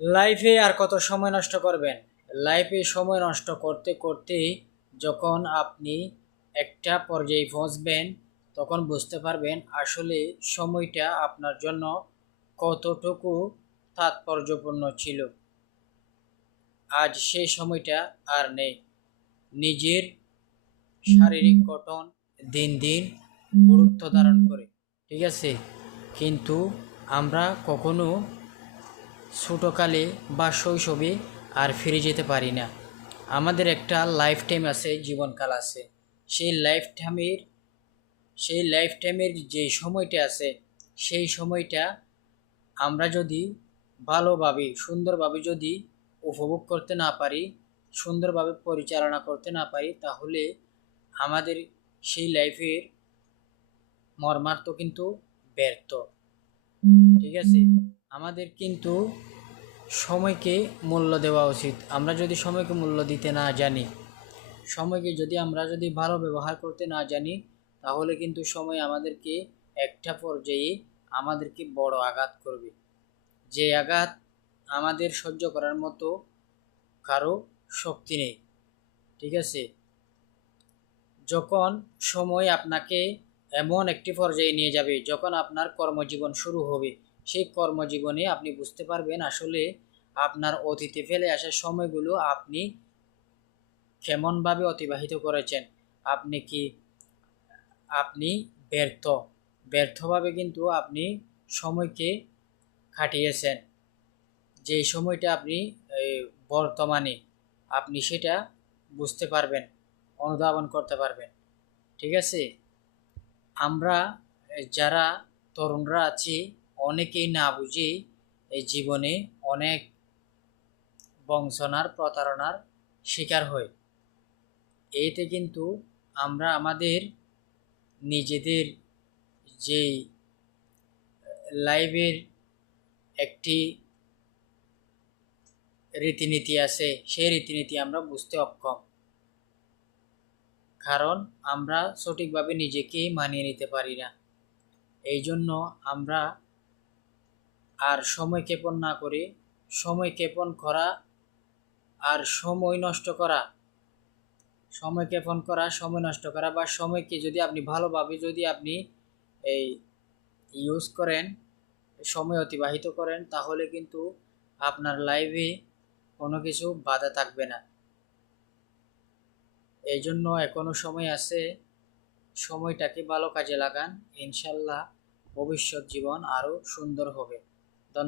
লাইফে আর কত সময় নষ্ট করবেন? লাইফে সময় নষ্ট করতে করতে যখন আপনি একটা পর্যায়ে পৌঁছবেন তখন বুঝতে পারবেন আসলে সময়টা আপনার জন্য কতটুকু তাৎপর্যপূর্ণ ছিল। আজ সেই সময়টা আর নেই। নিজের শারীরিক গঠন দিন দিন গুরুত্ব ধারণ করে ঠিক আছে? কিন্তু আমরা কখনো ছোটোকালে বা শৈশবে আর ফিরে যেতে পারি না। আমাদের একটা লাইফ টাইম আছে, জীবনকাল আছে। সেই লাইফ টাইমের সেই লাইফ টাইমের যে সময়টা আছে, সেই সময়টা আমরা যদি ভালোভাবে, সুন্দরভাবে যদি উপভোগ করতে না পারি, সুন্দরভাবে পরিচালনা করতে না পারি, তাহলে আমাদের সেই লাইফের মর্মার্থ কিন্তু ব্যর্থ। ঠিক আছে? আমাদের কিন্তু সময়কে মূল্য দেওয়া উচিত। আমরা যদি সময়কে মূল্য দিতে না জানি, সময়কে যদি আমরা যদি ভালো ব্যবহার করতে না জানি, তাহলে কিন্তু সময় আমাদেরকে একটা পর্যায়ে আমাদেরকে বড় আঘাত করবে। যে আঘাত আমাদের সহ্য করার মতো কারও শক্তি নেই, ঠিক আছে? যখন সময় আপনাকে এমন একটি পর্যায়ে নিয়ে যাবে, যখন আপনার কর্মজীবন শুরু হবে সেই কর্মজীবনে আপনি বুঝতে পারবেন আসলে আপনার অতীতে ফেলে আসা সময়গুলো আপনি কেমনভাবে অতিবাহিত করেছেন। আপনি কি, আপনি ব্যর্থ, ব্যর্থভাবে কিন্তু আপনি সময়কে কাটিয়েছেন। যে সময়টা আপনি বর্তমানে আপনি সেটা বুঝতে পারবেন, অনুধাবন করতে পারবেন। ঠিক আছে? আমরা, যারা তরুণরা আছি অনেকেই না বুঝেই এই জীবনে অনেক বংশনার, প্রতারণার শিকার হই। এতে কিন্তু আমরা আমাদের নিজেদের যেই লাইভের একটি রীতিনীতি আছে, সেই রীতিনীতি আমরা বুঝতে অক্ষম। কারণ আমরা সঠিকভাবে নিজেকে মানিয়ে নিতে পারি না। এই জন্য আমরা আর সময় ক্ষেপণ না করে, সময় ক্ষেপণ করা আর সময় নষ্ট করা। সময় ক্ষেপণ করা, সময় নষ্ট করা বা সময়কে যদি আপনি ভালোভাবে যদি আপনি এই ইউজ করেন, সময় অতিবাহিত করেন, তাহলে কিন্তু আপনার লাইফে কোনো কিছু বাধা থাকবে না। এই জন্য এখনও সময় আছে, সময়টাকে ভালো কাজে লাগান। ইনশাল্লাহ ভবিষ্যৎ জীবন আরও সুন্দর হবে। ধন্যবাদ